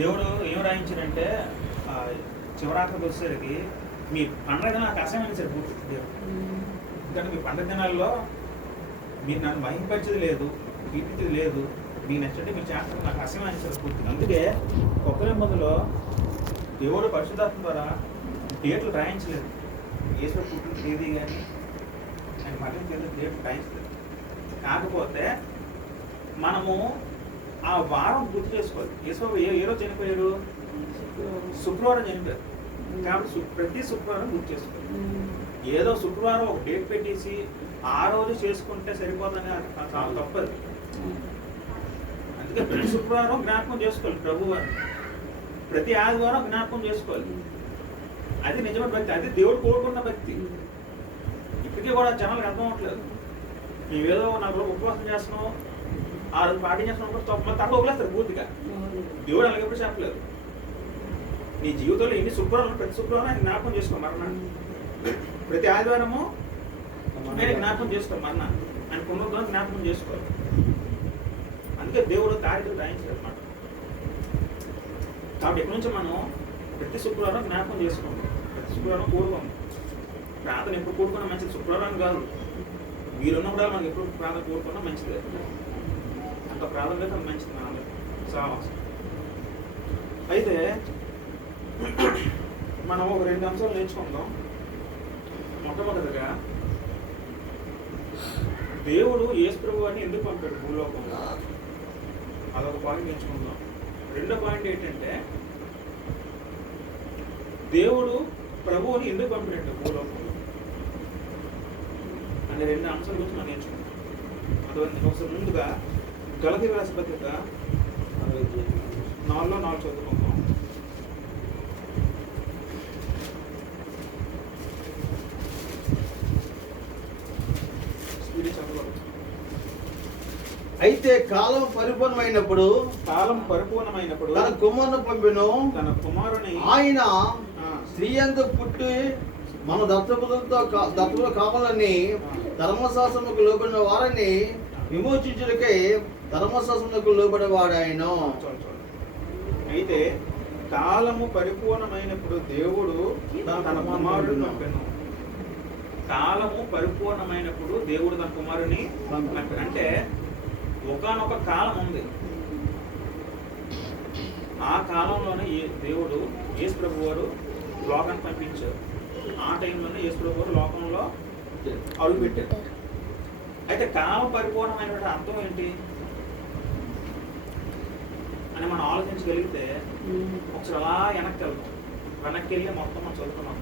దేవుడు ఏం రాయించాడంటే చివరాత్రికి వచ్చేసరికి మీ పండగ నాకు అసహ్యమైన సరే పూర్తి దేవుడు. ఎందుకంటే మీ పండగ దినాల్లో మీరు నన్ను మహింపరిచేది లేదు, కీర్తించేది లేదు, మీకు నచ్చండి మీరు చేస్తారు నాకు అసహ్యమైన సరే పూర్తి. అందుకే కొత్త నిబంధనలో దేవుడు పరిశుద్ధాత్మ ద్వారా డేట్లు రాయించలేదు. యేసు పుట్టిన తేదీ కానీ ఆయన మరణం తేదీ డేట్లు రాయించలేదు. కాకపోతే మనము ఆ వారం గుర్తు చేసుకోవాలి. యేసు ఏ రోజు చనిపోయారు? శుక్రవారం చనిపోయారు. కాబట్టి ప్రతి శుక్రవారం గుర్తు చేసుకోవాలి. ఏదో శుక్రవారం ఒక డేట్ పెట్టేసి ఆ రోజు చేసుకుంటే సరిపోతుందని చాలా తప్పదు. అందుకే ప్రతి శుక్రవారం జ్ఞాపకం చేసుకోవాలి ప్రభు వారు. ప్రతి ఆదివారం జ్ఞాపకం చేసుకోవాలి. అది నిజమైన భక్తి, అది దేవుడు కోరుకున్న భక్తి. ఇప్పటికీ కూడా జనాలకు అర్థం అవ్వట్లేదు. మేమేదో నాకు ఉపవాసం చేస్తున్నాం, ఆ రోజు పాటించేస్తున్నాం తప్ప వదిలేస్తారు పూర్తిగా. దేవుడు అలాగే ఎప్పుడు చెప్పలేదు. నీ జీవితంలో ఎన్ని శుక్రవారం ప్రతి శుక్రవారం ఆయన జ్ఞాపకం చేసుకో మరణాన్ని. ప్రతి ఆదివారము నేను జ్ఞాపకం చేసుకో మరణాన్ని. ఆయన పునరుద్ధరణ జ్ఞాపకం చేసుకోవాలి. అందుకే దేవుడు తారీఖులు రాయించారు అన్నమాట. కాబట్టి ఎక్కడి నుంచి మనం ప్రతి శుక్రవారం జ్ఞాపకం చేసుకోండి. ప్రతి శుక్రవారం కూడుకోండి. ప్రార్థన ఎప్పుడు కూడుకున్నా మంచిది. శుక్రవారం కాదు, మీరున్న కూడా మనకి ఎప్పుడు ప్రార్థన కూడుకున్నా మంచిది. అంత ప్రాధాన్యత మంచిది మన సావాసం. అయితే మనం ఒక 2 అంశాలు నేర్చుకుందాం. మొట్టమొదటిగా దేవుడు యేసు ప్రభువుని ఎందుకు పంపాడు భూలోకంలో, అదొక పాయింట్ నేర్చుకుందాం. రెండో పాయింట్ ఏంటంటే దేవుడు ప్రభువుని ఎందుకు పంపాడు భూలోకంలో అనే 2 అంశాల గురించి మనం నేర్చుకుందాం. అటువంటి ఒకసారి ముందుగా గలతీ రాసిన పత్రిక 4:4 చదువుకుందాం. అయితే కాలం పరిపూర్ణమైనప్పుడు తన కుమారుని పంపెను. తన కుమారుని ఆయన స్త్రీ యందు పుట్టి మన దత్తపులతో కావాలని ధర్మశాస్త్రముకు లోబడిన వారిని విమోచించుటకై ధర్మశాస్త్రముకు లోబడేవాడు ఆయన. అయితే కాలము పరిపూర్ణమైనప్పుడు దేవుడు తన కుమారుడిని పంపెను. కాలము పరిపూర్ణమైనప్పుడు దేవుడు తన కుమారుని పంపాడు. అంటే ఒకానొక కాలం ఉంది. ఆ కాలంలోనే దేవుడు యేసు ప్రభు వారు లోకాన్ని పంపించారు. ఆ టైంలోనే యేసు ప్రభు వారు లోకంలో అడుగు పెట్టారు. అయితే కాలం పరిపూర్ణమైనటువంటి అర్థం ఏంటి అని మనం ఆలోచించగలిగితే ఒకసారి అలా వెనక్కి వెళ్ళి మొత్తం మనం చదువుకున్నాం.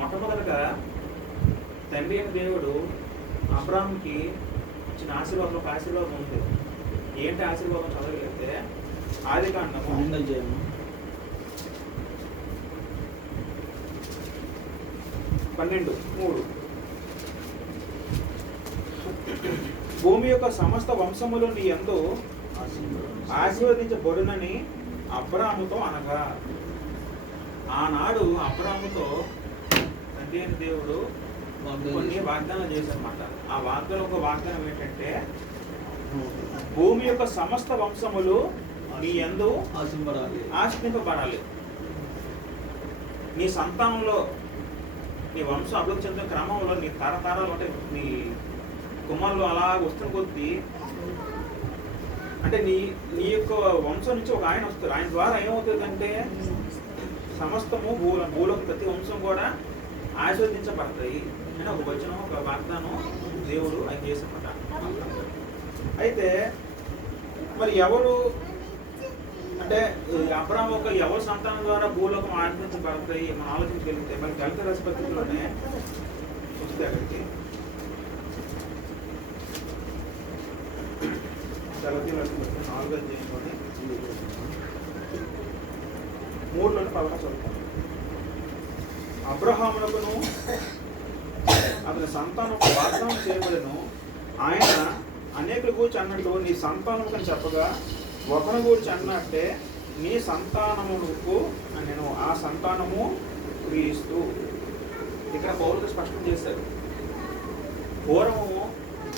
మొట్టమొదటిగా తండ్రి అయిన దేవుడు అబ్రాహాంకి ఇచ్చిన ఆశీర్వాదంలో ఒక ఆశీర్వాదం ఉంది. ఏంటి ఆశీర్వాదం చదవగలిగితే ఆదికాండము 12:3 భూమి యొక్క సమస్త వంశములు నీ యందు ఆశీర్వదించబడునని అబ్రాహాముతో అనగా, ఆనాడు అబ్రాహాముతో తండ్రి అయిన దేవుడు కొన్ని వాగ్దానాలు చేశారన్నమాట. ఆ ఒక వాగ్దానం ఏంటంటే భూమి యొక్క సమస్త వంశములు నీ యందు ఆశీర్వదింపబడాలి. నీ సంతానంలో నీ వంశం అభివృద్ధి చెందిన క్రమంలో నీ తరతరాలు అంటే నీ కుమారులు అలా వస్తున్న కొద్దీ అంటే నీ యొక్క వంశం నుంచి ఒక ఆయన వస్తారు. ఆయన ద్వారా ఏమవుతుందంటే సమస్తము భూలోక ప్రతి వంశం కూడా ఆశీర్వదించబడతాయి అని ఒక వచనం, ఒక వాగ్దానం దేవుడు ఆయన చేశారన్నమాట. అయితే మరి ఎవరు అంటే అబ్రాహాము ఒక ఎవరి సంతానం ద్వారా భూలోకం ఆశీర్వదించబడతాయి మనం ఆలోచించగలిగితే మరి గలతీ రాసిన పత్రికలోనే వస్తే అక్కడికి గలతీ రాసిన పత్రిక 4వ అధ్యాయంలోనే 3లోని 11 చదువుతాం. అబ్రహామునకును అతని సంతానం వాగ్దానం చేయబడను. ఆయన అనేకుల గురించి అన్నట్టు నీ సంతానం అని చెప్పగా ఒకరి గురించి అన్నట్టే నీ సంతానముకు నేను ఆ సంతానము క్రీస్తు. ఇక్కడ పౌరులు స్పష్టం చేశారు. పూర్వము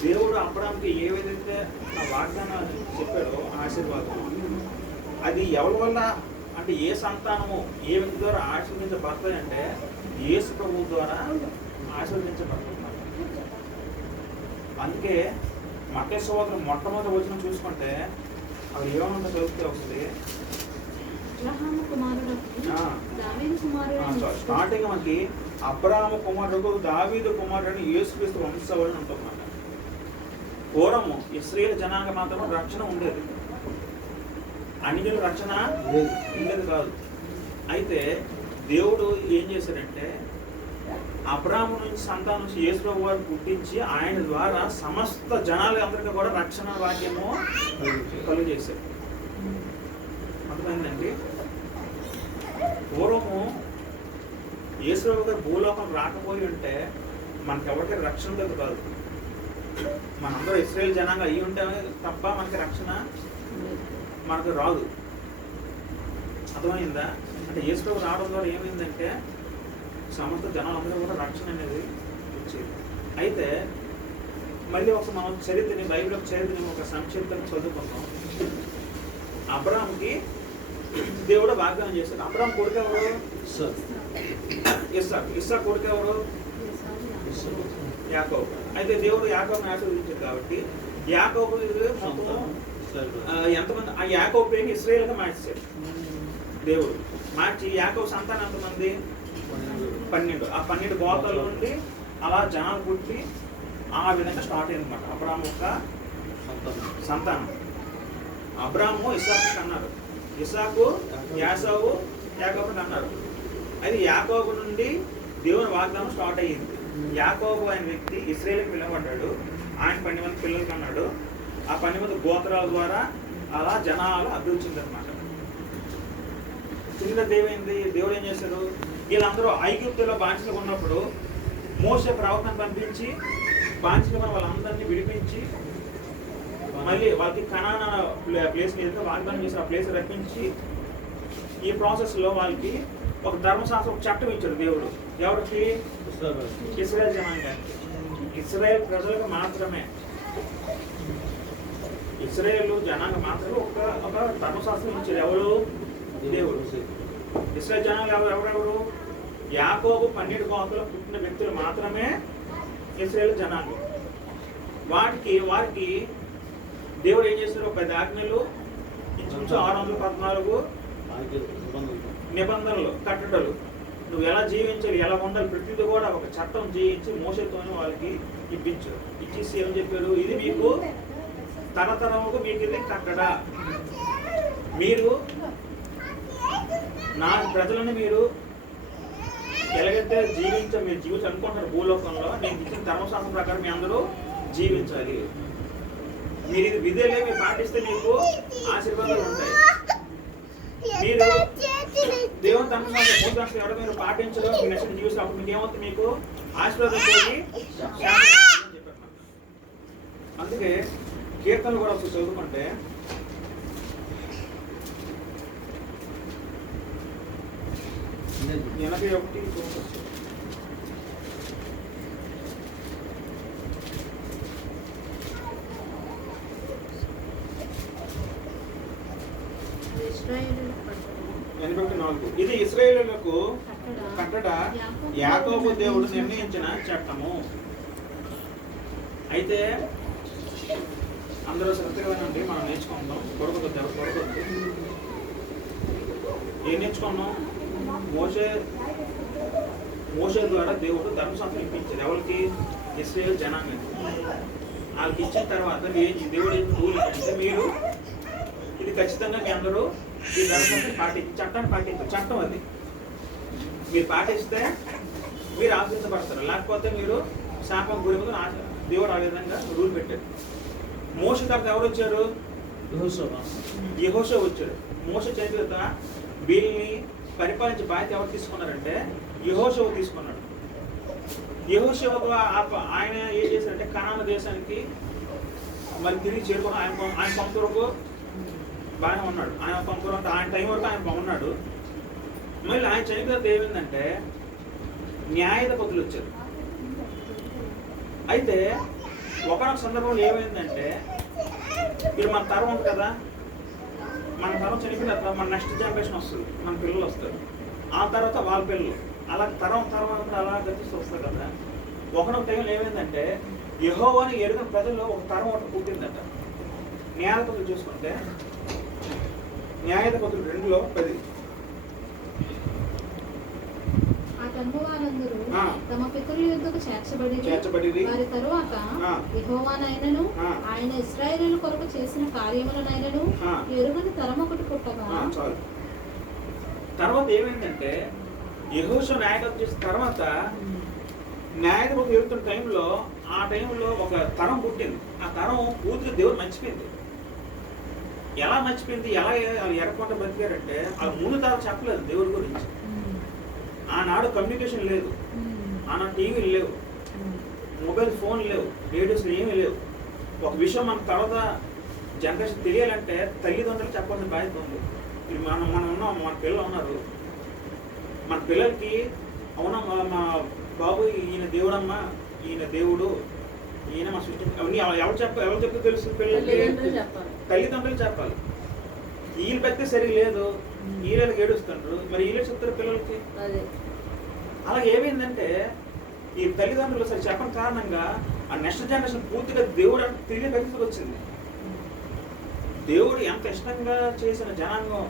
దేవుడు అబ్రాహాముకి ఏ విధంగా ఆ వాగ్దానాన్ని చెప్పాడో ఆశీర్వాదం అది ఎవరి వల్ల అంటే ఏ సంతానము ఏ వ్యక్తి ద్వారా ఆశీర్వదించబడతాయి అంటే యేసు ప్రభువు ద్వారా ఆశీర్వదించబడుతున్నారు. అందుకే మత్తయి సువార్త మొట్టమొదటి వచనం చూసుకుంటే అవి ఏమన్నా చదివితే వస్తుంది. స్టార్టింగ్ మనకి అబ్రాహాము కుమారుడు దావీదు కుమారుడు యేసుక్రీస్తు వంశవళి ఉంటుందన్నమాట. పూర్వము ఇశ్రాయేలు జనాంగ మాత్రమే రక్షణ ఉండేది, అన్యుల రక్షణ ఉండేది కాదు. అయితే దేవుడు ఏం చేశాడంటే అబ్రాహాము నుంచి సంతానం నుంచి యేసు ప్రభు వారు పుట్టించి ఆయన ద్వారా సమస్త జనాలందరికీ కూడా రక్షణ వాక్యము కలుగు చేశారు. అర్థమైందండి. పూర్వము యేసు ప్రభు గారు భూలోకం రాకపోయి ఉంటే మనకెవరికి రక్షణ లేదు కాదు. మనందరూ ఇశ్రాయేలు జనాంగం అయ్యి ఉంటే తప్ప మనకి రక్షణ మనకు రాదు. అర్థమైందా? అంటే యేసు ప్రభు రావడం ద్వారా ఏమైందంటే సమస్త జనాలందరూ కూడా రక్షణ అనేది వచ్చేది. అయితే మళ్ళీ ఒక మనం చరిత్రని బైబిల్ చరిత్రని ఒక సంక్షిప్తంగా చదువుకుందాం. అబ్రాహాంకి దేవుడు వాగ్దానం చేశాడు. అబ్రాహాం కొడుకు ఎవరు? ఇస్సాకు. ఇస్సాకు కొడుకు ఎవరు? యాకోబు. అయితే దేవుడు యాకోబుని ఆశీర్వదించాడు కాబట్టి యాకోబు మొత్తం ఎంతమంది? ఆ యాకోబు పేరుని ఇశ్రాయేలుగా మార్చాడు దేవుడు. మార్చి యాకోబు సంతానం ఎంతమంది? 12. ఆ 12 గోత్రాల నుండి అలా జనాలు పుట్టి ఆ విధంగా స్టార్ట్ అయింది అన్నమాట అబ్రాహాము యొక్క సంతానం. అబ్రాహాము ఇస్సాకు అన్నారు, ఇస్సాకు యాకోబు యాకోబుని అన్నారు. అయితే యాకోబు నుండి దేవుని వాగ్దానం స్టార్ట్ అయ్యింది. యాకోబు అనే వ్యక్తి ఇశ్రాయేలుకి పిలవబడ్డాడు. ఆయన 12 మంది పిల్లలకి అన్నాడు. ఆ 12 మంది గోత్రాల ద్వారా అలా జనాలు అభివృద్ధి చెందనమాట. చిన్న దేవుడు ఏం చేశాడు? వీళ్ళందరూ ఐగుప్తులో బానిసలుగా ఉన్నప్పుడు మోషే ప్రవక్తను పంపించి బానిసలుగా వాళ్ళందరినీ విడిపించి మళ్ళీ వాళ్ళకి కనానా ప్లేస్ మీద వాగ్దానం చేసి ఆ ప్లేస్ రప్పించి ఈ ప్రాసెస్లో వాళ్ళకి ఒక ధర్మశాస్త్రం ఒక చట్టం ఇచ్చాడు దేవుడు. ఎవరికి? ఇశ్రాయేల్ జనాంగానికి. ఇశ్రాయేల్ ప్రజలకు మాత్రమే, ఇశ్రాయేల్ జనాంగం మాత్రమే ఒక ధర్మశాస్త్రం ఇచ్చాడు. ఎవరు? దేవుడు. ఇశ్రాయేల్ జనాంగం ఎవరెవరు? యాకోబు 12 గోత్రాల్లో పుట్టిన వ్యక్తులు మాత్రమే ఇశ్రాయేల్ జనాంగం. వారికి దేవుడు ఏం చేస్తారు? 10 ఆజ్ఞలు, ఇంచుమించు 614 నిబంధనలు, కట్టడలు, నువ్వు ఎలా జీవించాలి, ఎలా ఉండాలి, ప్రతిదీ కూడా ఒక చట్టం చేయించి మోషేతోనే వాళ్ళకి ఇప్పించారు. ఇచ్చేసి ఏం చెప్పారు? ఇది మీకు తరతరముకు మీకు ఇది కట్టడా, మీరు నా ప్రజలను మీరు ఎలాగైతే మీరు జీవించాలనుకుంటున్నారు భూలోకంలో, నేను ఇచ్చిన ధర్మశాస్త్రం ప్రకారం మీ అందరూ జీవించాలి. మీరు ఇది విధులే మీరు పాటిస్తే మీకు ఆశీర్వాదాలు ఉంటాయి. మీరు దేవుని ధర్మశాస్త్రం ఎవరో మీరు పాటించడం మీ నచ్చిన జీవిస్తారు, అప్పుడు మీకు ఏమవుతుంది? మీకు ఆశీర్వాదం పోయి చెప్పారు. అందుకే కీర్తనలు కూడా ఒకసారి చదువుకుంటే 81 84. ఇది ఇశ్రాయేలులకు కట్టడ, యాకోబు దేవుడు నిర్ణయించిన చట్టము. అయితే అందరూ శ్రద్ధగా వినండి, మనం నేర్చుకుందాం. కొరకొద్దు ఏం నేర్చుకున్నాం? మోషే ద్వారా దేవుడు ధర్మశాస్త్రం ఇప్పించాడు. ఎవరికి? ఇశ్రాయేల్ జనాంగం. వాళ్ళకి ఇచ్చిన తర్వాత దేవుడు ఏం రూల్ అంటే మీరు ఇది ఖచ్చితంగా మీ అందరూ ఈ ధర్మశాస్త్రం చట్టాన్ని పాటించారు. చట్టం అది మీరు పాటిస్తే మీరు ఆశించబడతారు, లేకపోతే మీరు శాపం గురి మీద దేవుడు ఆ విధంగా రూల్ పెట్టారు. మోషే తర్వాత ఎవరు వచ్చారు? యెహోషువ వచ్చాడు. మోషే చేత వీళ్ళని పరిపాలించే బాధ్యత ఎవరు తీసుకున్నారంటే యెహోషువ తీసుకున్నాడు. యెహోషువ ఆయన ఏం చేశారంటే కనాను దేశానికి మరి తిరిగి చేరుకుని ఆయన కొంత వరకు బాగానే ఉన్నాడు. ఆయన కొంత వరకు ఆయన టైం వరకు ఆయన బాగున్నాడు. మళ్ళీ ఆయన చనిపోతే ఏమైందంటే న్యాయాధిపతులు వచ్చారు. అయితే ఒకనొక సందర్భంలో ఏమైందంటే వీళ్ళు మన తరం ఉంది కదా, మన తరం చనిపోయిన తర్వాత మన నెక్స్ట్ జనరేషన్ వస్తుంది, మన పిల్లలు వస్తారు, ఆ తర్వాత వాళ్ళ పిల్లలు, అలా తరం అలా గతిస్తూ వస్తారు కదా. ఒకనొక టైంలో ఏమైందంటే యెహోవాను ఎరుగని ప్రజల్లో ఒక తరం ఒకటి పుట్టిందట. న్యాయాధిపతులు చూసుకుంటే న్యాయాధిపతులు 2:10 ఆ తరము వారందరూ తమ పితరుల యొద్దకు చేర్చబడి వారి తరువాత యెహోవానైనను ఆయన ఇశ్రాయేలీయుల కొరకు చేసిన కార్యములనైనను ఎరుగని తరం ఒకటి పుట్టగా. తర్వాత ఏమైందంటే యెహోషువ న్యాయాధిపతి చేసిన తర్వాత న్యాయాధిపతి ఎరుగుతున్న టైంలో ఆ టైంలో ఒక తరం పుట్టింది. ఆ తరం పూర్తిగా దేవుడు మర్చిపోయింది. ఎలా మర్చిపోయింది, ఎలా వాళ్ళు ఎరగకుండా బతికారంటే వాళ్ళు ముందు తరం చెప్పలేదు దేవుడి గురించి. ఆనాడు కమ్యూనికేషన్ లేదు, ఆనాడు టీవీలు లేవు, మొబైల్ ఫోన్ లేవు, రేడియోస్ ఏమీ లేవు. ఒక విషయం మన తర్వాత జనరేషన్ తెలియాలంటే తల్లిదండ్రులు చెప్పాల్సిన బాధ్యత ఉంది. ఇప్పుడు మనం ఉన్నాం, మన పిల్లలు ఉన్నారు, మన పిల్లలకి అవునా మా బాబు ఈయన దేవుడమ్మా, ఈయన దేవుడు, ఈయన మా సృష్టి, అవన్నీ ఎవరు చెప్తే తెలుస్తుంది పిల్లలకి? తల్లిదండ్రులు చెప్పాలి. వీళ్ళు పెడితే సరిగా లేదు, వీళ్ళకి ఏడుస్తుంటారు, మరి వీళ్ళే చెప్తారు పిల్లలకి. అలాగే ఏమైందంటే ఈ తల్లిదండ్రులు సరే చెప్పని కారణంగా ఆ నెక్స్ట్ జనరేషన్ పూర్తిగా దేవుడు అంటే తెలియ పరిస్థితి వచ్చింది. దేవుడు ఎంత ఇష్టంగా చేసిన జనాంగం,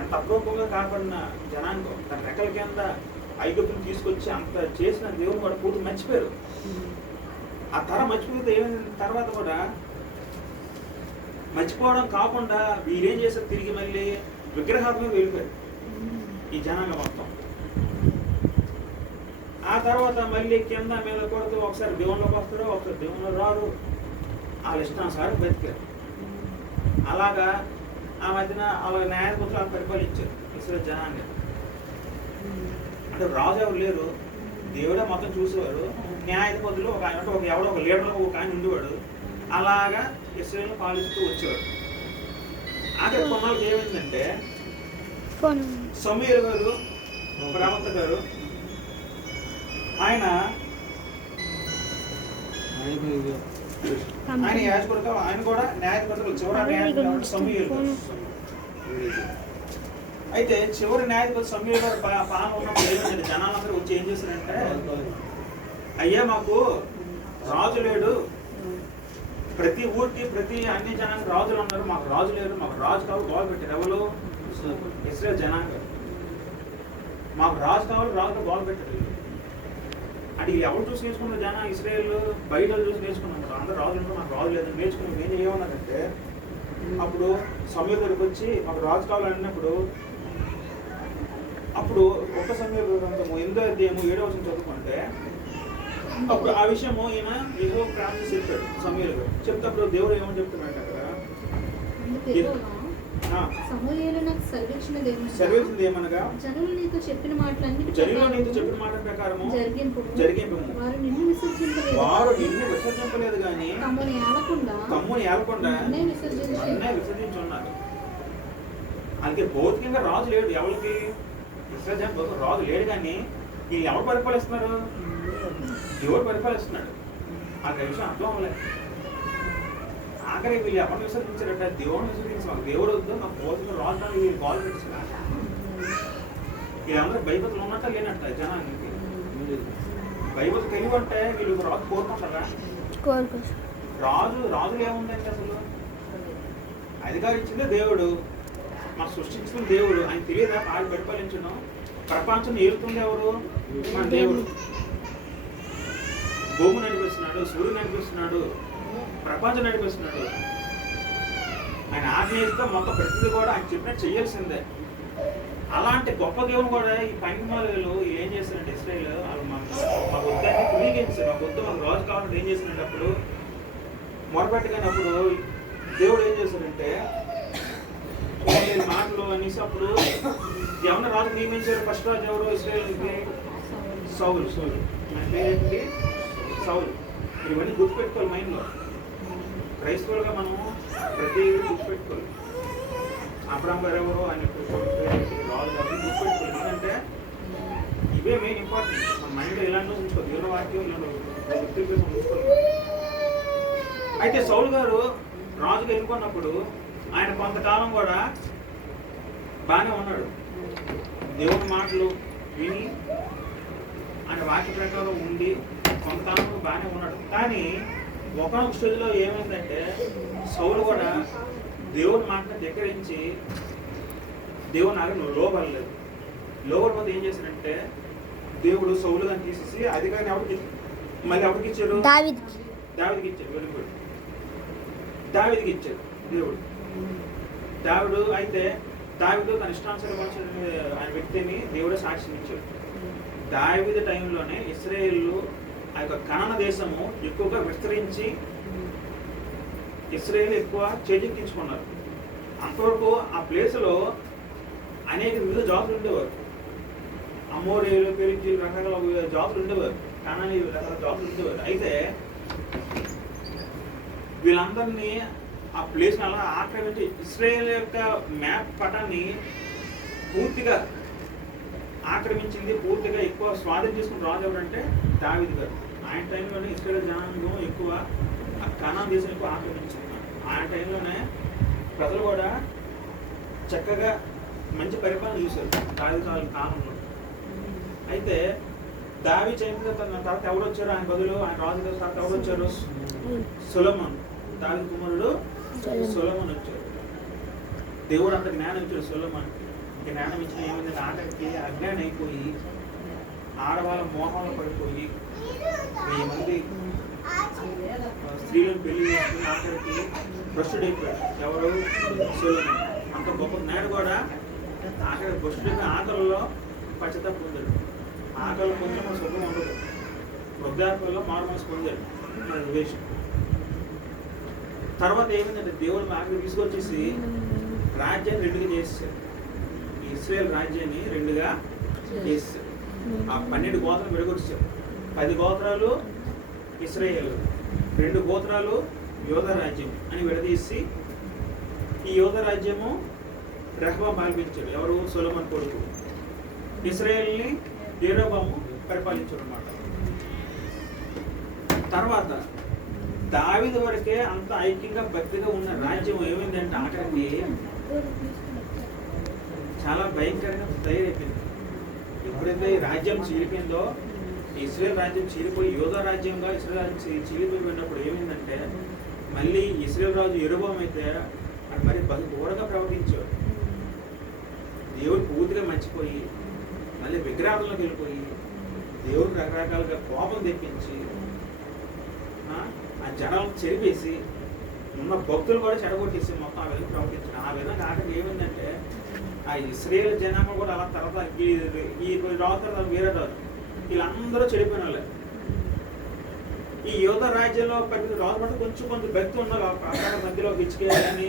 ఎంత అప్రూపంగా కాపాడిన జనాంగం, తన రెక్కల కింద ఐగుప్తుని తీసుకొచ్చి అంత చేసిన దేవుడు కూడా పూర్తి మర్చిపోయారు. ఆ తరం మర్చిపోతే ఏమైంది, తర్వాత కూడా మర్చిపోవడం కాకుండా వీరేం చేశారు, తిరిగి మళ్ళీ విగ్రహాత్మక వెళ్ళిపోయారు ఈ జనాంగం మొత్తం. ఆ తర్వాత మళ్ళీ కింద మీద కొడుతూ ఒకసారి దేవుళ్ళలోకి వస్తారు, ఒకసారి దేవుళ్ళు రారు, వాళ్ళ ఇష్టానుసారం బతికారు. అలాగా ఆ మధ్యన అలా న్యాయాధిపతులు అలా పరిపాలించారు ఇస్రాయేల్ జనాన్ని. అంటే రాజు ఎవరు లేరు, దేవుడే మొత్తం చూసేవారు. న్యాయాధిపతులు ఒక ఆయన ఎవడో ఒక లీడర్ ఒక ఆయన ఉండేవాడు. అలాగా ఇస్రాయేల్ పాలిస్తూ వచ్చేవాడు. అక్కడ కొన్నాళ్ళకి ఏమైందంటే సమూయేలు గారు, ప్రవక్త గారు, ఆయన యాజకుడుగా ఆయన కూడా న్యాయాధిపతులు చివరి న్యాయాధిపతి సమూయేలు గారు. అయితే చివరి న్యాయాధిపతి సమూయేలు గారు పాలన ఉన్నప్పుడు ఏమైందంటే జనాలందరూ వచ్చి ఏం చేశారంటే, అయ్యా మాకు రాజు లేడు, ప్రతి ఊరికి ప్రతి అన్ని జనానికి రాజులు ఉన్నారు, మాకు రాజు లేరు, మాకు రాజు కావాలి, గోల్ పెట్టారు. ఎవరు? ఇస్రాయేల్ జనాంగం. మాకు రాజు కావాలి, రాజులు గోల్ పెట్టారు. అది ఎవరు చూసి నేర్చుకున్నారు జనం? ఇస్రాయేల్ బయట చూసి నేర్చుకున్నారు. అందరూ రాజులు ఉంటారు, మాకు రాజు లేదు నేర్చుకున్నాం. నేను ఏమన్నానంటే అప్పుడు సమూయేలు దగ్గరికి వచ్చి మాకు రాజు కావాలని అన్నప్పుడు అప్పుడు ఒక సమూయేలు గ్రంథము 8వ అధ్యాయము 7వ వచనం చదువుకుంటే అప్పుడు ఆ విషయము ఈయన యెహోవా ప్రార్థన చెప్పాడు సమూయేలు గారు. చెప్తేప్పుడు దేవుడు ఏమని చెప్తున్నాడు అక్కడ, సమూయేలు నాకు సెలవిచ్చినది ఏమనగా జనులు నీతో చెప్పిన మాటల ప్రకారము జరిగింపు. వారు నిన్ను విసర్జింపలేదు కానీ తమ్ముని ఏలకుండా నన్నే విసర్జించున్నారు. అందుకే భౌతికంగా రాజు లేడు ఎవరికి, విసర్జన రాజు లేడు. కానీ వీళ్ళు ఎవరు పరిపాలిస్తున్నారు? దేవుడు పరిపాలిస్తున్నాడు. ఆ విషయం అర్థం అవ్వలేదు. ఆఖరి వీళ్ళు ఎవరిని విసర్జించారట? దేవుడిని విసర్జించి మాకు దేవుడు వద్దు, మాకు భౌతిక రాజు వీళ్ళు కాల్ పెట్టించారు. వీళ్ళందరూ బైబిల్ ఉన్నట్ట లేనట్ట జనానికి. బైబిల్ తెలివి అంటే వీళ్ళు రాజు కోరుకుంటారా? రాజులు ఏముందండి అసలు? అధికారం ఇచ్చిందే దేవుడు, మన సృష్టించిన దేవుడు. ఆయన తెలియదా ఆయన పరిపాలించడం? ప్రపంచం ఏలుతుంది ఎవరు? మన దేవుడు. భూమి నడిపిస్తున్నాడు, సూర్యుడు నడిపిస్తున్నాడు, ప్రపంచం నడిపిస్తున్నాడు. ఆయన ఆజ్ఞయిస్తే మొత్తం ప్రతిదీ కూడా ఆయన చెప్పినట్టు చేయాల్సిందే. అలాంటి గొప్ప దేవుని కూడా ఈ పైమాలు ఏం చేస్తారంటే ఇస్రాయేల్ వాళ్ళు మా వద్దాన్ని తునీగించారు. మా వద్ద మాకు రాజు కావాలంటే ఏం చేస్తున్నాడు? అప్పుడు మొరపెట్టుకున్నప్పుడు దేవుడు ఏం చేశారంటే మాటలు అనేసి అప్పుడు ఎవరిని రాజు నియమించారు? ఫస్ట్ రాజు ఎవరు ఇస్రాయేల్కి? సౌలు. ఆయన పేరేంటి? సౌలు. ఇవన్నీ గుర్తుపెట్టుకోవాలి మైండ్లో. క్రైస్తవులుగా మనం ప్రతి గుర్తుపెట్టుకోవాలి. అబ్రాహం గారు ఎవరు, ఆయన రాజు గారు గుర్తుపెట్టుకోవాలి. ఎందుకంటే ఇవే మెయిన్ ఇంపార్టెంట్. మన మైండ్లో ఇలాంటి ఉంచుకోవాలి, దేవుని వాక్యం ఇలాంటి గుర్తింపు ఉంచుకోవాలి. అయితే సౌలు గారు రాజుగా ఎన్నుకున్నప్పుడు ఆయన కొంతకాలం కూడా బాగానే ఉన్నాడు, దేవుని మాటలు విని ఆయన వాక్య ప్రకారం ఉండి కొంతకాలం బాగానే ఉన్నాడు. కానీ ఒకనొక స్టేజ్లో ఏమైందంటే సౌలు కూడా దేవుని మాటను ధిక్కరించి దేవుని ఆజ్ఞను లోబడలేదు. లోబడిపోతే ఏం చేశాడంటే దేవుడు సౌలు దాన్ని తీసేసి అధికారిని ఎవరికి ఇచ్చాడు? దావీదుకి ఇచ్చాడు. వెళ్ళిపోయాడు. దావీదుకి ఇచ్చాడు దేవుడు. దావీదు తన ఇష్టానుసారం ఆయన వ్యక్తిని దేవుడే సాక్ష్యం ఇచ్చాడు. దావీదు టైంలోనే ఇశ్రాయేలు ఆ యొక్క కనాన దేశము ఎక్కువగా విస్తరించి ఇశ్రాయేలు ఎక్కువ చేజిక్కించుకున్నారు. అంతవరకు ఆ ప్లేస్లో అనేక వివిధ జాతులు ఉండేవారు. అమోరేలు, పెరిజీలు రకరకాల జాతులు ఉండేవారు. కనానీ రకరకాల జాతులు ఉండేవారు. అయితే వీళ్ళందరినీ ఆ ప్లేస్ని అలా ఆక్రమించి ఇశ్రాయేల్ యొక్క మ్యాప్ పటాన్ని పూర్తిగా ఆక్రమించింది, పూర్తిగా ఎక్కువ స్వాధీనం చేసుకుని రాజు ఎవరంటే దావీదు గారు. ఆయన టైంలోనే ఇశ్రాయేల్ జనాంగం ఎక్కువ ఆ కనాన్ దేశం ఎక్కువ ఆక్రమించుకున్నారు. ఆయన టైంలోనే ప్రజలు కూడా చక్కగా మంచి పరిపాలన చూశారు దావీదు కాలంలో. అయితే దావీదు చనిపోయిన తర్వాత ఎవరు వచ్చారు ఆయన బదులు? ఆయన రాజు తర్వాత ఎవరు వచ్చారు? సొలొమోను, దావీదు కుమారుడు సొలొమోను వచ్చారు. దేవుడు అంత జ్ఞానం ఇచ్చాడు సొలొమోను. జ్ఞానం ఇచ్చిన ఏమైందంటే ఆఖరికి అజ్ఞానం అయిపోయి ఆడవాళ్ళ మోహంలో పడిపోయి 1000 మంది స్త్రీలను పెళ్లి చేసుకుని ఆఖరికి భ్రష్టుడైపోయాడు. ఎవరు? సొలొమోను. అంత గొప్ప జ్ఞానం కూడా ఆఖరి భ్రష్టుడైన ఆకలిలో పశ్చాత్తాపం పొందాడు. ఆకలి పొందిన మన సుఖం ఉండదు. వృద్ధాత్మలో మారు మనసు పొందాడు. వేషం తర్వాత ఏమైందంటే దేవుడు ఆఖరికి తీసుకొచ్చేసి రాజ్యాన్ని రెండుగా చేసేసాడు. ఇశ్రాయేల్ రాజ్యాన్ని రెండుగా చేసేసాడు. ఆ 12 గోత్రాలు విడగొచ్చాడు. 10 గోత్రాలు ఇశ్రాయేలు, 2 గోత్రాలు యోధా రాజ్యం అని విడదీసి ఈ యోధా రాజ్యము రెహబాము పాలించాడు. ఎవరు? సొలొమోను కొడుకు. ఇశ్రాయేల్ని యెరోబాము పరిపాలించాడు అన్నమాట. తర్వాత దావీదు వరకే అంత ఐక్యంగా భక్తిగా ఉన్న రాజ్యం ఏమైందంటే ఆఖరికి చాలా భయంకరంగా తయారైపోయింది. ఎప్పుడైతే ఈ రాజ్యం చీలిపోయిందో, ఇశ్రాయేల్ రాజ్యం చీలిపోయి యోధా రాజ్యంగా ఇశ్రాయేల్ రాజ్యం చీలిపోయినప్పుడు ఏమైందంటే మళ్ళీ ఇశ్రాయేల్ రాజు యెరోబాము అయితే అది మరి ఘోరంగా ప్రవర్తించాడు. దేవుడు పూర్తిగా మర్చిపోయి మళ్ళీ విగ్రహాలకు వెళ్ళిపోయి దేవుడికి రకరకాలుగా కోపం తెప్పించి ఆ జనాలను చెరిపేసి ఉన్న భక్తులు కూడా చెడగొట్టేసి మొత్తం ఆ విధంగా ప్రవర్తించాడు. ఆ విధంగా ఆటకు ఏమైందంటే ఆ ఇశ్రాయేల్ జనాంగం కూడా అలా తర్వాత ఈ రాజు వేరే రాజు వీళ్ళందరూ చెడిపోయిన వాళ్ళే. ఈ యోధా రాజ్యంలో పెద్ద రాజు పట్ల కొంచెం భక్తి ఉన్నారు. అక్కడ మధ్యలో హిజ్కియా కానీ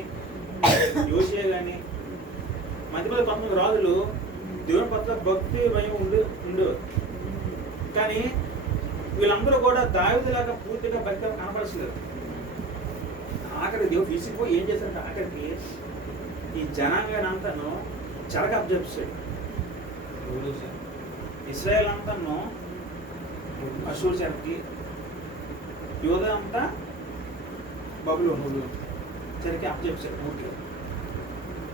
యోషియా కానీ మధ్యలో కొంతమంది రాజులు దేవుని పట్ల భక్తి భయం ఉండేవారు. కానీ వీళ్ళందరూ కూడా దావీదులాగా పూర్తిగా భక్తిగా కనపరచలేదు. ఆఖరికి దేవుడు విసిగిపోయి ఏం చేశారంటే ఆఖరికి ఈ జనాంగాన్ని అంతాను చెరగ అబ్జర్వ్ ఇశ్రాయేల్ అంతాను అషూరు చెరకి, యోధా అంతా బబులోను చెరకి అబ్జర్వ్ పూర్తిగా.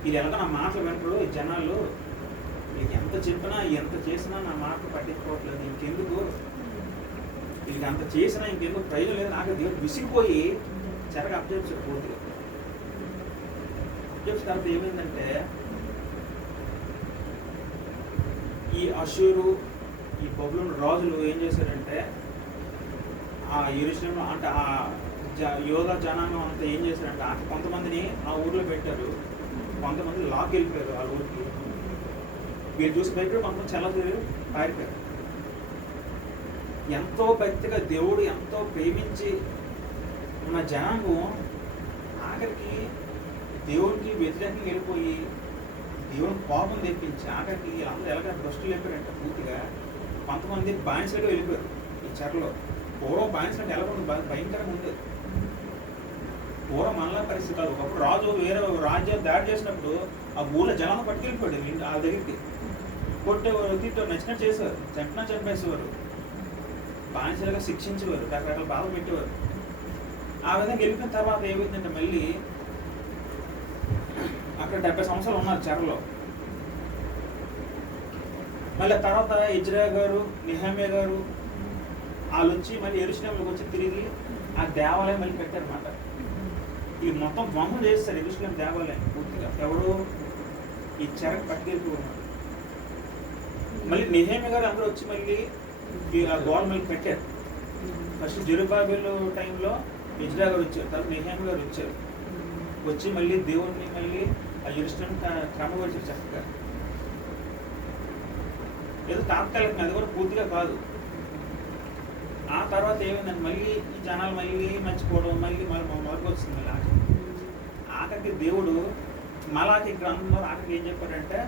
ఇది ఎలాగో నా మాటలు వెంటడు ఈ జనాలు మీకు ఎంత చెప్పినా ఎంత చేసినా నా మాటలు పట్టించుకోవట్లేదు, ఇంకెందుకు ఇది అంత చేసినా ఇంకెందుకు ప్రయోజనం లేదు. నాకు దేవుడు విసిగిపోయి చెరగా అబ్జర్వ్ పూర్తిగా. అబ్జర్వ్ తర్వాత ఏమైందంటే ఈ అషూరు ఈ బబులోను రాజులు ఏం చేశారంటే ఆ యెరూషలేములో అంటే ఆ యోధా జనాంగం అంతా ఏం చేశారంటే కొంతమందిని ఆ ఊర్లో పెట్టారు, కొంతమంది లాక్ వెళ్ళిపోయారు ఆ ఊరికి. వీళ్ళు చూసి భయపడి కొంతమంది చాలా పారిపోయారు. ఎంతో భక్తిగా దేవుడు ఎంతో ప్రేమించి ఉన్న జనాంగం ఆఖరికి దేవుడికి వ్యతిరేకంగా వెళ్ళిపోయి దేవుని కోపం తెప్పించి ఆఖరికి వీళ్ళందరూ ఎలాగ భ్రష్టులు వెళ్ళిపోయారంటే పూర్తిగా కొంతమంది బానిసలుగా వెళ్ళిపోయారు ఈ చెరలో. పూర్వం బానిసలు అంటే ఎలా ఉండదు, భయంకరంగా ఉండేది. పూర్వం మనలా పరిస్థితి కాదు. ఒకప్పుడు రాజు వేరే రాజ్యాలు దాడి చేసినప్పుడు ఆ ఊళ్ళో జనాన్ని పట్టుకెళ్ళిపోయాడు ఆ దగ్గరికి. కొట్టేవారు, తిట్టేవారు, నచ్చినట్టు చేసేవారు, చంపేసేవారు, బానిసలుగా శిక్షించేవారు, రకరకాల బాధలు పెట్టేవారు. ఆ విధంగా వెళ్ళిపోయిన తర్వాత ఏమైందంటే మళ్ళీ అక్కడ 70 సంవత్సరాలు ఉన్నారు చెరలో. మళ్ళీ తర్వాత ఇజ్రా గారు, నెహెమ్యా గారు వాళ్ళు వచ్చి మళ్ళీ యెరూషలేముకి వచ్చి తిరిగి ఆ దేవాలయం మళ్ళీ పెట్టారన్నమాట. ఈ మొత్తం ధ్వంసం చేస్తారు యెరూషలేం దేవాలయం పూర్తిగా. ఎవరు ఈ చెరకు పట్టుకెళ్ళిపోన్నారు. మళ్ళీ నెహెమ్యా గారు అందరూ వచ్చి మళ్ళీ ఆ గోడ మళ్ళీ పెట్టారు. ఫస్ట్ జెరుబ్బాబెల్ టైంలో ఇజ్రా గారు వచ్చారు, తర్వాత నెహెమ్యా గారు వచ్చారు. వచ్చి మళ్ళీ దేవుడిని మళ్ళీ ఆ యెరూషలేం క్రమపరిచారు చక్కగా. ఏదో తాత్కాలిక అది కూడా పూర్తిగా కాదు. ఆ తర్వాత ఏమైందంటే మళ్ళీ ఈ జనాలు మళ్ళీ మర్చిపోవడం, మళ్ళీ మొదలు వచ్చింది. మళ్ళీ ఆఖరికి దేవుడు మలాకి గ్రంథంలో ఆఖరికి ఏం చెప్పాడంటే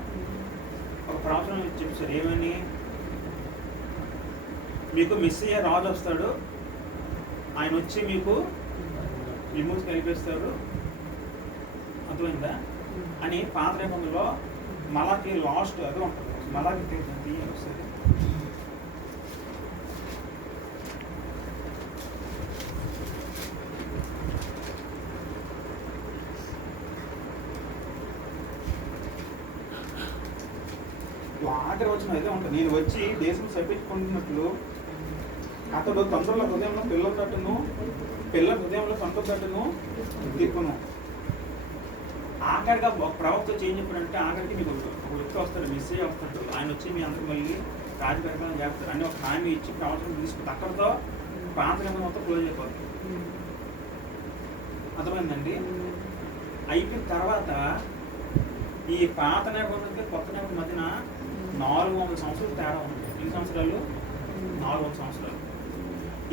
ఒక ప్రవచనం చెప్పారు. ఏమని? మీకు మెస్సియా రాజు వస్తాడు, ఆయన వచ్చి మీకు విముక్తి కల్పిస్తాడు, అర్థమైందా అని పాత నిబంధనలో మలాకి లాస్ట్ అదే ఉంటుంది. మలాకి వస్తుంది. ఆఖరి వచ్చిన అయితే ఉంటుంది. నేను వచ్చి దేశం సరిపించుకుంటున్నట్లు అతడు తండ్రుల హృదయంలో పిల్లల తట్టును, పిల్లల హృదయంలో తండ్రుల తట్టును తిప్పును. ఆఖరిగా ఒక ప్రవక్త వచ్చి ఏం చెప్పాడంటే, ఆఖరికి మీకు ఒక వ్యక్తి వస్తాడు, మెస్సియా వస్తాడు, ఆయన వచ్చి మీ అందరికి మళ్ళీ రాజపరిపాలన చేస్తారు అని ఒక హామీ ఇచ్చి ప్రవచనం తీసుకుంటే అక్కడితో పాత నిబంధన మొత్తం క్లోజ్ అయిపోతుంది. అర్థమైందండి? అయిపోయిన తర్వాత ఈ పాత నిబంధనకి కొత్త నిబంధన మధ్యన 400 సంవత్సరాలు తేడా ఉంది. ఎన్ని సంవత్సరాలు? 400 సంవత్సరాలు.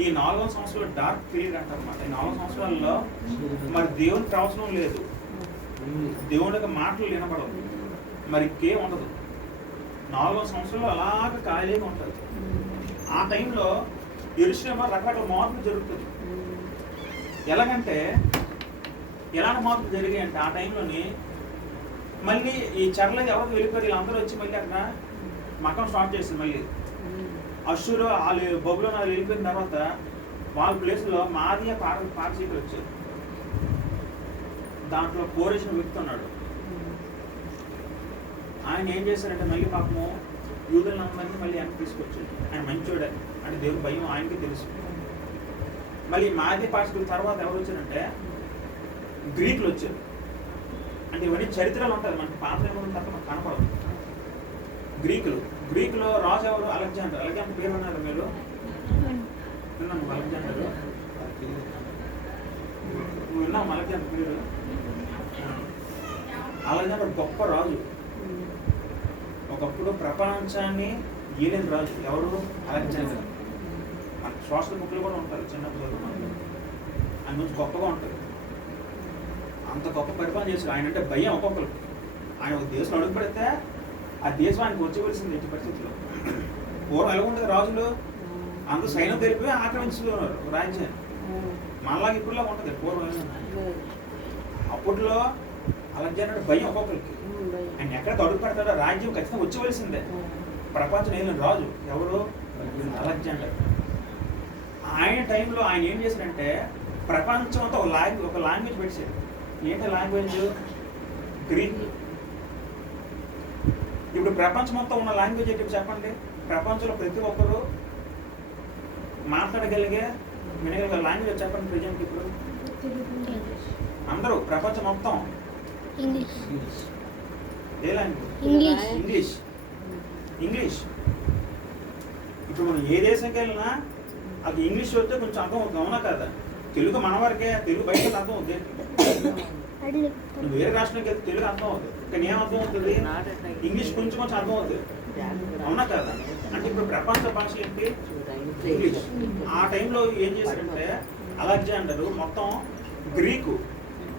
ఈ 400 సంవత్సరాలు డార్క్ పీరియడ్ అంటారన్నమాట. ఈ 400 సంవత్సరాల్లో మరి దేవుని ప్రవచనం లేదు, దేవుని యొక్క మాటలు వినపడవు, మరి ఇంకేం ఉండదు. 400 సంవత్సరాలు అలాగ ఖాళీగా ఉంటుంది. ఆ టైంలో యెరూషలేములో రకరకాల మార్పులు జరుగుతుంది. ఎలాగంటే ఎలాంటి మార్పులు జరిగాయి అంటే, ఆ టైంలోని మళ్ళీ ఈ చెరలో ఎవరికి వెళ్ళిపోయారు, వీళ్ళందరూ వచ్చి మళ్ళీ అక్కడ మకం స్టార్ట్ చేసింది. మళ్ళీ అశ్షూరు వాళ్ళు బబులోను వెళ్ళిపోయిన తర్వాత వాళ్ళ ప్లేస్లో మాదియా పారసీకులు వచ్చారు. దాంట్లో కోరేసిన వ్యక్తి ఉన్నాడు. ఆయన ఏం చేశారంటే మళ్ళీ పాపము యూదులందరినీ మళ్ళీ వెనక్కి తీసుకొచ్చాడు. ఆయన మంచోడే అంటే దేవుని భయం ఆయనకి తెలుసు. మళ్ళీ మాదియా పారసీకుల తర్వాత ఎవరు వచ్చారంటే గ్రీకులు వచ్చారు. అంటే ఇవన్నీ చరిత్రలు ఉంటుంది, మనకి పాత నిబంధన తప్ప మనకు కనపడదు. గ్రీకులో రాజు ఎవరు? అలెగ్జాండర్ పేరు ఉన్నారు మీరు విన్నాము. అలెగ్జాండర్ విన్నాము. అలెగ్జాండర్ పేరు. అలెగ్జాండర్ గొప్ప రాజు. ఒకప్పుడు ప్రపంచాన్ని ఏలిన రాజు. ఎవరు? అలెగ్జాండర్. మన సోషల్ బుక్లు కూడా ఉంటారు చిన్నప్పుడు, ఆయన నుంచి గొప్పగా ఉంటుంది. అంత గొప్ప పరిపాలన చేశాడు ఆయన. అంటే భయం ఒక్కొక్కరు. ఆయన ఒక దేశం అడుగు పెడితే ఆ దేశం ఆయనకు వచ్చేవలసింది ఎట్టి పరిస్థితుల్లో. పూర్వం ఎలా ఉంటుంది? రాజులు అందరూ సైన్యం తెలిపి ఆక్రమించుకున్నారు రాజ్యాన్ని. మనలాగా ఇప్పుడులా ఉంటుంది పూర్వం. అప్పట్లో అలెగ్జాండర్ భయం ఒక్కొక్కరికి. ఆయన ఎక్కడ అడుగు పెడతాడో రాజ్యం ఖచ్చితంగా వచ్చేవలసిందే. ప్రపంచం ఏలిన రాజు ఎవరు? అలెగ్జాండర్. ఆయన టైంలో ఆయన ఏం చేశాడంటే ప్రపంచం అంతా ఒక లాంగ్వేజ్ పెట్టాడు. ఏంటి లాంగ్వేజ్? గ్రీక్. ఇప్పుడు ప్రపంచం మొత్తం ఉన్న లాంగ్వేజ్ ఏంటి చెప్పండి? ప్రపంచంలో ప్రతి ఒక్కరు మాట్లాడగలిగే వినగలిగే లాంగ్వేజ్ చెప్పండి ప్రజెంట్ ఇప్పుడు అందరూ ప్రపంచం మొత్తం ఏ లాంగ్వేజ్? ఇంగ్లీష్. ఇప్పుడు మనం ఏ దేశంకి వెళ్ళినా అది ఇంగ్లీష్ వస్తే కొంచెం అర్థం అవుతుంది, అవునా కదా? తెలుగు మన వరకే, తెలుగు బయట అర్థం అవుతుంది. నువ్వు వేరే రాష్ట్రానికి వెళ్తే తెలుగు అర్థం అవుతుంది, కానీ ఏం అర్థం అవుతుంది? ఇంగ్లీష్ కొంచెం అర్థం అవుతుంది, అవునా కదా? అంటే ఇప్పుడు ప్రపంచ భాష ఏంటి? ఇంగ్లీష్. ఆ టైంలో ఏం చేశారంటే అలెగ్జాండర్ మొత్తం గ్రీకు,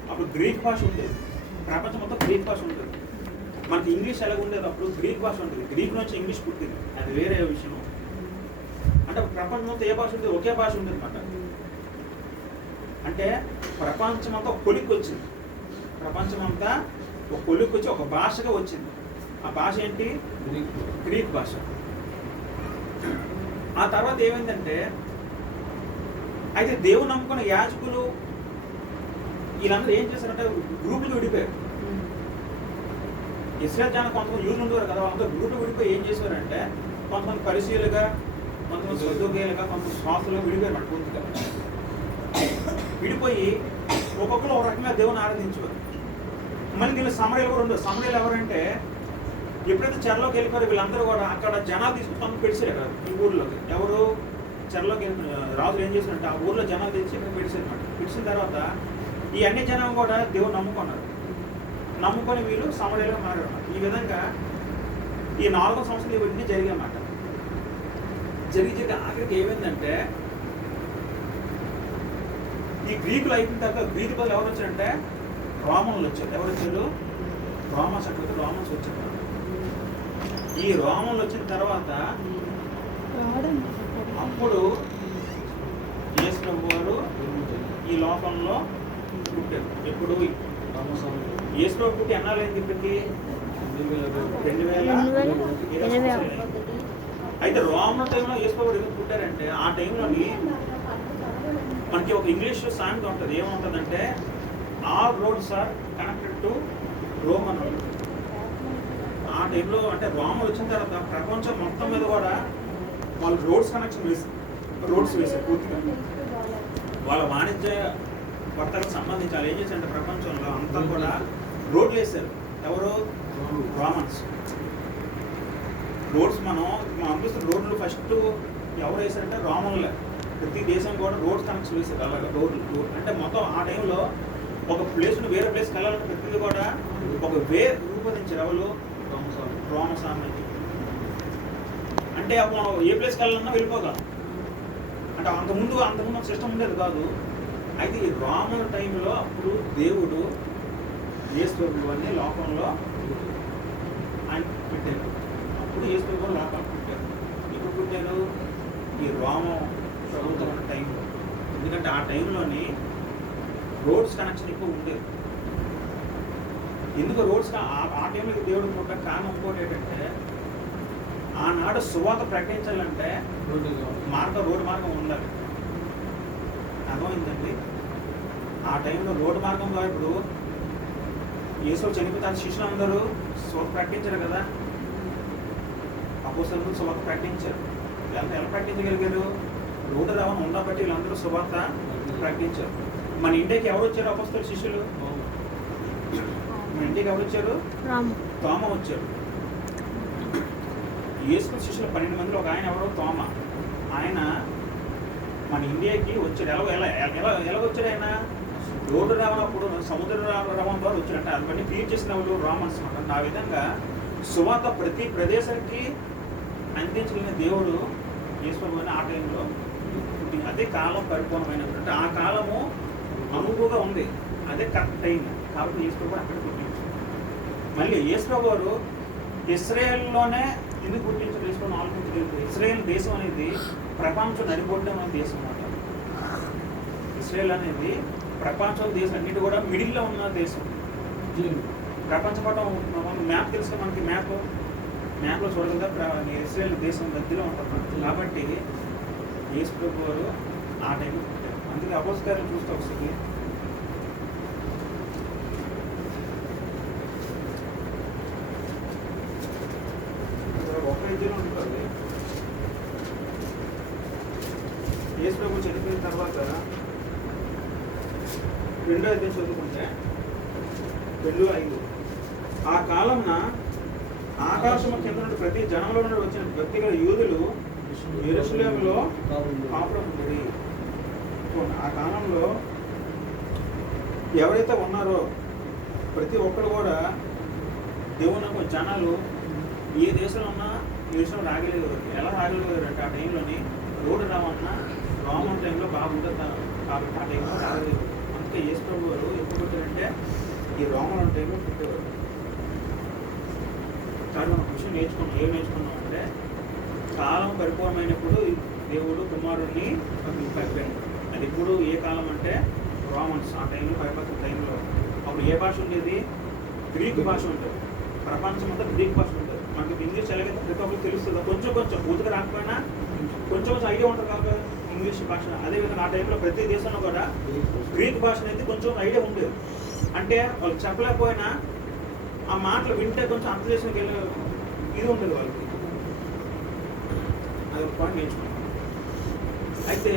అప్పుడు గ్రీక్ భాష ఉండేది. ప్రపంచం మొత్తం గ్రీక్ భాష ఉంటుంది. మనకి ఇంగ్లీష్ ఎలాగ ఉండేది, అప్పుడు గ్రీక్ భాష ఉంటుంది. గ్రీక్ నుంచి ఇంగ్లీష్ పుట్టింది, అది వేరే విషయం. అంటే ప్రపంచం మొత్తం ఏ భాష ఉంటుంది? ఒకే భాష ఉంటుంది అన్నమాట. అంటే ప్రపంచం అంతా ఒక కొలిక్కి వచ్చింది. ప్రపంచం అంతా ఒక కొలిక్కి వచ్చి ఒక భాషగా వచ్చింది. ఆ భాష ఏంటి? గ్రీక్ భాష. ఆ తర్వాత ఏమైందంటే అయితే దేవుని నమ్ముకున్న యాజకులు వీళ్ళందరూ ఏం చేశారంటే గ్రూపులు విడిపోయారు. ఇస్రాయల్ జనం కొంతమంది యూదులు ఉండేవారు కదా, వాళ్ళంతా గ్రూప్ విడిపోయి ఏం చేసేవారంటే కొంతమంది పరిశీలుగా, కొంతమంది సొద్దుగేలుగా, కొంతమంది శ్వాసలుగా విడిపోయారు మాట పూర్తిగా. విడిపోయి ఒక్కొక్కరు ఒక రకంగా దేవుని ఆరాధించేవారు. మళ్ళీ దీనిలో సమరయ్యలు కూడా ఉండదు. సమరయ్యలు ఎవరంటే ఎప్పుడైతే చెరలోకి వెళ్ళిపోయారో వీళ్ళందరూ కూడా అక్కడ జనాలు తీసుకుని పెడిసారు కదా ఈ ఊర్లోకి. ఎవరు చెరలోకి రాజులు ఏం చేశారంటే ఆ ఊర్లో జనాలు తెచ్చి ఇక్కడ పెడిసారు అనమాట. పెడిసిన తర్వాత ఈ అన్ని జనం కూడా దేవుడు నమ్ముకున్నారు. నమ్ముకొని వీళ్ళు సమరయ్యలుగా మారారు అన్నమాట. ఈ విధంగా ఈ 4వ సంవత్సరం ఇవన్నీ జరిగాయన్నమాట. జరిగి ఆఖరికి ఏమైందంటే ఈ గ్రీకులు అయిపోయిన తర్వాత గ్రీకు బదులు ఎవరు వచ్చారంటే రోమన్లు వచ్చారు. ఎవరు వచ్చారు? రోమన్స్ అంటే రోమన్స్ వచ్చారు. ఈ రోమన్లు వచ్చిన తర్వాత అప్పుడు యేసు ప్రభు వారు ఈ లోకంలో పుట్టారు. ఎప్పుడు యేసు ప్రభు పుట్టి ఎన్నాళ్ళైంది? ఇప్పటికి 2000. అయితే రోమన్ టైంలో యేసు ప్రభు ఎందుకు పుట్టారంటే ఆ టైంలోని మనకి ఒక ఇంగ్లీష్ సాంగ్ ఉంటుంది. ఏముంటుందంటే all roads are connected to Roman. ఆ టైంలో అంటే రోమన్ వచ్చిన తర్వాత ప్రపంచం మొత్తం మీద కూడా వాళ్ళు రోడ్స్ వేశారు పూర్తిగా. వాళ్ళ వాణిజ్య వర్తలకు సంబంధించి వాళ్ళు ఏం చేశారంటే ప్రపంచంలో అంతా కూడా రోడ్లు వేశారు. ఎవరు? రోమన్స్. రోడ్స్ మనం అనిపిస్తున్న రోడ్లు ఫస్ట్ ఎవరు వేశారంటే రోమన్లే. ప్రతి దేశం కూడా రోడ్స్ కనెక్షన్ వేశారు. అలాగా రోడ్లు అంటే మొత్తం ఆ టైంలో ఒక ప్లేస్ నుండి వేరే ప్లేస్కి వెళ్ళాలంటే ప్రతిదీ కూడా ఒక వే రూపొందించారు. ఎవరు? రోమ సామ్రాజ్యం. అంటే అప్పుడు మనం ఏ ప్లేస్కి వెళ్ళాలన్నా వెళ్ళిపోగలం. అంటే అంతకుముందు సిస్టమ్ ఉండేది కాదు. అయితే ఈ రోమన్ టైంలో అప్పుడు దేవుడు యేసు ప్రభు అనే లోకంలో ఆయన పెట్టారు. అప్పుడు యేసు ప్రభు కూడా లోకాలు పుట్టారు. ఇప్పుడు పుట్టారు ఈ రోమ ప్రభుత్వం ఉన్న టైంలో. ఎందుకంటే ఆ టైంలోని రోడ్స్ కనెక్షన్ ఎక్కువ ఉండేది. ఎందుకు రోడ్స్ ఆ టైంలో దేవుడు పుట్ట కారణం ఇంకోటి ఏంటంటే ఆనాడు సువార్త ప్రకటించాలంటే రోడ్డు మార్గం ఉండాలి. అర్థమైందండి? ఆ టైంలో రోడ్డు మార్గం ద్వారా ఇప్పుడు యేసు చనిపోతారు శిష్యులందరూ సువార్త ప్రకటించారు కదా. అపోస్తలులు సువార్త ప్రకటించారు. ఎలా ప్రకటించగలిగారు? రోడ్డు రవాణా ఉండబట్టి వీళ్ళందరూ సువార్త ప్రకటించారు. మన ఇంటికి ఎవరు వచ్చారు? అపోస్తలు శిష్యులు. మన ఇంటికి ఎవరు వచ్చారు? తోమ వచ్చారు. యేసు శిష్యులు 12 మందిలో ఒక ఆయన ఎవరో తోమ. ఆయన మన ఇండియాకి వచ్చాడు. ఎలా వచ్చాడు? ఆయన రోడ్డు రవాణప్పుడు సముద్ర రవాణా ద్వారా వచ్చాడంటే అందుకని క్రియేట్ చేసిన వాళ్ళు రోమన్స్ అనమాట. ఆ విధంగా సువార్త ప్రతి ప్రదేశానికి అందించగలిగిన దేవుడు యేసు అని ఆ టైంలో అదే కాలం పరిపూర్ణమైనటువంటి ఆ కాలము అనువుగా ఉంది. అదే కరెక్ట్ టైం. కాబట్టి యేసు కూడా అక్కడ పుట్టించారు. మళ్ళీ యేసు గారు ఇస్రాయేల్లోనే ఎందుకు పుట్టించారు? యేసు ఆలోచించగలిగితే ఇస్రాయేల్ దేశం అనేది ప్రపంచం నడిపొట్టమైన దేశం అన్నమాట. ఇస్రాయేల్ అనేది ప్రపంచం దేశం అన్నిటి కూడా మిడిల్లో ఉన్న దేశం. ప్రపంచ పటం మ్యాప్ తెలుసు మనకి. మ్యాప్లో చూడగలిగితే ఇస్రాయేల్ దేశం మధ్యలో ఉంటుంది. కాబట్టి యేసు ప్రభు వారు ఆ టైంలో పుట్టారు. అందుకే అపోస్తలులు చూస్తే ఒకసారి ఒక ఇద్దరు ఉంటుంది. యేసు ప్రభు చనిపోయిన తర్వాత 2వ అధ్యాయం చదువుకుంటే 2:5 ఆ కాలంన ఆకాశము కింద నుండి ప్రతి జనంలో నుండి వచ్చిన వ్యక్తిగత యూదులు యెరూషలేములో కాపురం ఉండేది. ఆ కాలంలో ఎవరైతే ఉన్నారో ప్రతి ఒక్కరు కూడా దేవుని జనాలు ఏ దేశంలో ఉన్నా యెరూషలేము రాగలిగేవారు. ఎలా రాగలిగేవారు అంటే ఆ టైంలోని రోడ్డు రావన్నా రోమన్ టైంలో బాగుంటుంది కాబట్టి ఆ టైంలో రాగలిగేవారు. అందుకే యేసు ప్రభు వారు ఎప్పుడు పుట్టారంటే ఈ రోమన్ టైంలో పుట్టేవారు. కానీ మనం విషయం ఏం నేర్చుకున్నాం అంటే కాలం పరిపూర్ణమైనప్పుడు దేవుడు కుమారుడిని పంపాడు. అది ఇప్పుడు ఏ కాలం అంటే రోమన్స్ ఆ టైంలో పరిపక్వ టైంలో. అప్పుడు ఏ భాష ఉండేది? గ్రీక్ భాష ఉంటుంది. ప్రపంచం అంతా గ్రీక్ భాష ఉంటుంది. మనకి ఇంగ్లీష్ ఎలాగైతే ప్రతి ఒక్కరికి తెలుస్తుందో కొంచెం పూర్తిగా రాకపోయినా కొంచెం ఐడియా ఉంటుంది కాబట్టి ఇంగ్లీష్ భాష. అదేవిధంగా ఆ టైంలో ప్రతి దేశంలో కూడా గ్రీక్ భాష అనేది కొంచెం ఐడియా ఉండేది. అంటే వాళ్ళు చెప్పలేకపోయినా ఆ మాటలు వింటే కొంచెం అర్థం చేసుకుని వెళ్ళే ఇది ఉంటుంది వాళ్ళకి. అది ఒక పాయింట్ నేర్చుకున్నాం. అయితే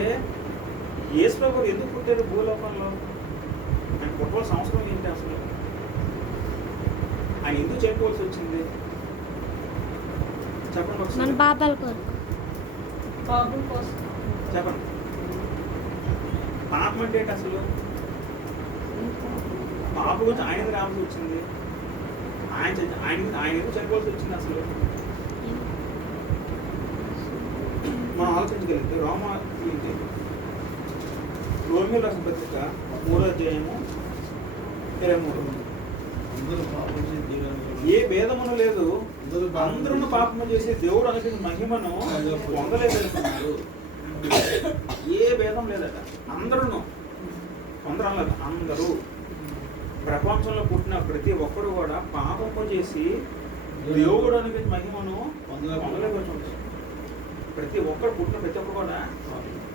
యేసుప్రభు గారు ఎందుకు పుట్టారు భూలోకంలో? ఆయన పుట్టవలసిన అవసరం ఏంటి అసలు? ఆయన ఎందుకు చేయవలసి వచ్చింది చెప్పండి మన ఒకసారి. పాపాల కొరకు. బాబు కోసం చెప్పండి. పాపం అంటే ఏంటి అసలు? పాప గురించి ఆయన రావాల్సి వచ్చింది. ఆయన ఎందుకు చనిపోవాల్సి వచ్చింది అసలు? మనం ఆలోచించగలిగితే రోమియోలు రాసిన పత్రిక 3వ అధ్యాయము 23. అందరూ పాపం చేసి దేవుని ఏ భేదమును లేదు, అందరూ పాపము చేసి దేవుడు అనుకున్న మహిమను పొందలేదనుకున్నారు. ఏ భేదం లేదట. అందరూ అందరూ ప్రపంచంలో పుట్టిన ప్రతి ఒక్కరు కూడా పాపము చేసి దేవుడు అనుకున్న మహిమను పొందలేకపోతున్నారు. ప్రతి ఒక్కరు పుట్టిన ప్రతి ఒక్కరు కూడా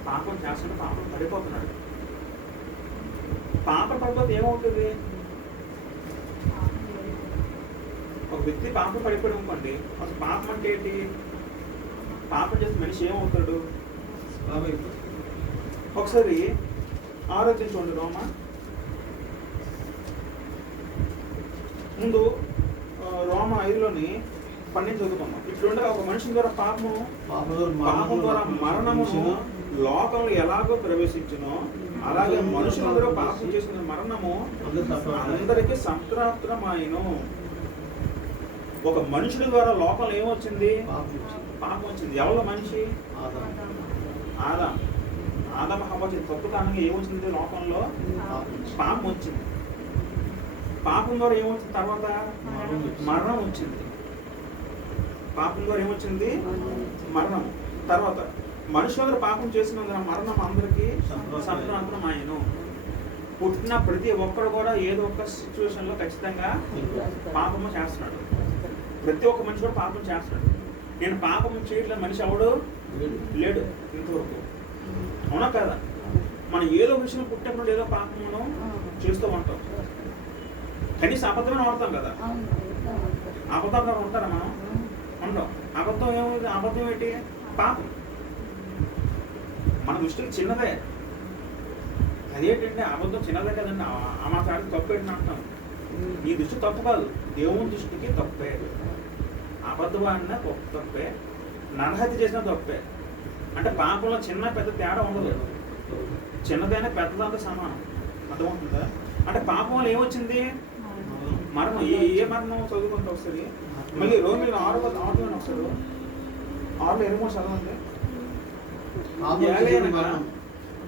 పాపం చేస్తుంటే పాపం పడిపోతున్నాడు. పాపం పడిపోతే ఏమవుతుంది? ఒక వ్యక్తి పాపం పడిపోయి అనుకోండి, అసలు పాపం అంటే ఏంటి? పాపం చేస్తే మనిషి ఏమవుతాడు? ఒకసారి ఆలోచించండి. ముందు రోమ 5లోని 12 చదువుకున్నాం. ఇట్లుండగా ఒక మనిషి ద్వారా పాపం ద్వారా మరణము లోకంలో ఎలాగో ప్రవేశించునో అలాగే మనుషులందరూ పాపం చేసిన మరణము అందరికీ సంప్రాప్తమాయను. ఒక మనుషుడి ద్వారా లోకంలో ఏమొచ్చింది? పాపం వచ్చింది. ఎవరు మనిషి? ఆదాము హవ్వ వచ్చింది. తప్పు కారణంగా ఏమొచ్చింది? లోకంలో పాపం వచ్చింది. పాపం ద్వారా ఏమొచ్చింది? తర్వాత మరణం వచ్చింది. పాపం ద్వారా ఏమొచ్చింది? మరణం. తర్వాత మనుషులందరూ పాపం చేసినందున మరణం అందరికీ సంప్రాప్తమాయను. పుట్టిన ప్రతి ఒక్కరు కూడా ఏదో ఒక సిచ్యువేషన్ లో ఖచ్చితంగా పాపము చేస్తున్నాడు. ప్రతి ఒక్క మనిషి కూడా పాపం చేస్తున్నాడు. నేను పాపం చేయట్లేదు మనిషి ఎవడు లేడు ఇంతవరకు. అవునా కదా? మనం ఏదో విషయం పుట్టినప్పుడు ఏదో పాపం మనం చేస్తూ ఉంటాం. కనీసం అబద్ధమైన వాడతాం కదా. అబద్ధంగా ఉంటారా మనం? ఉంటాం. అబద్ధం ఏముంది? అబద్ధం ఏంటి? పాపం. మన దృష్టికి చిన్నదే. అదేంటంటే అబద్ధం చిన్నదే కదండి. ఆ మాట్లాడి తప్పు ఏంటని అంటాం. ఈ దృష్టి తప్పు కాదు, దేవుని దృష్టికి తప్పే. అబద్ధం అన్న తప్పే, నరహత్య చేసిన తప్పే. అంటే పాపంలో చిన్న పెద్ద తేడా ఉండదు. చిన్నదైనా పెద్దదంతా సమానం. అర్థమవుతుందా? అంటే పాపం వల్ల ఏమొచ్చింది? మరణం. ఏ మరణం చదువుకుంటే వస్తుంది? మళ్ళీ రోమిలో 6వ అధ్యాయం వస్తారు. 6:23 చదవండి.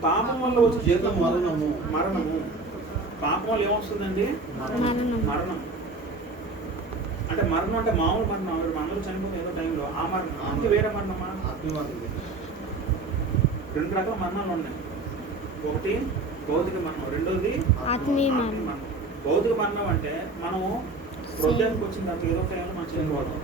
పాపం వల్ల వచ్చే జీతం మరణము. పాపం వల్ల ఏమొస్తుందండి? మరణం. అంటే మరణం అంటే మామూలు మరణం, అందరూ చనిపోతే ఏదో టైంలో ఆ మరణం. అంటే వేరే మరణమా? 2 రకాల మరణాలు ఉన్నాయి. ఒకటి భౌతిక మరణం, రెండోది ఆత్మీయ మరణం. భౌతిక మరణం అంటే మనము హృదయానికి వచ్చిన తర్వాత ఏదో టైంలో మనం చనిపోవడం.